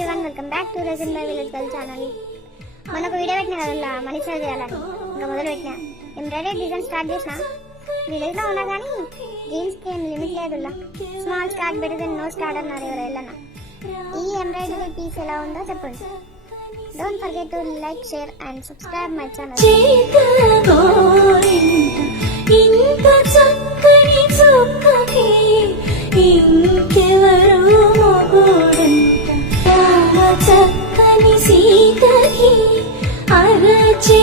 everyone, welcome back to Resin by Village Girl channel. మనకు video పెట్టిన కదా money save చేయాలని ఇంకా మొదలు పెట్టినా ఎంబ్రాయిడరీ డిజైన్ స్టార్ట్ చేసిన విలేజ్ లో ఉన్నా కానీ జీన్స్ కి ఏం లిమిట్ లేదు. Small start better then no start అన్నారు ఎవరు వెళ్ళనా. ఈ ఎంబ్రాయిడరీ పీస్ ఎలా ఉందో చెప్పండి. Don't forget to like, share and subscribe my channel. చక్కని సీతకి అరచే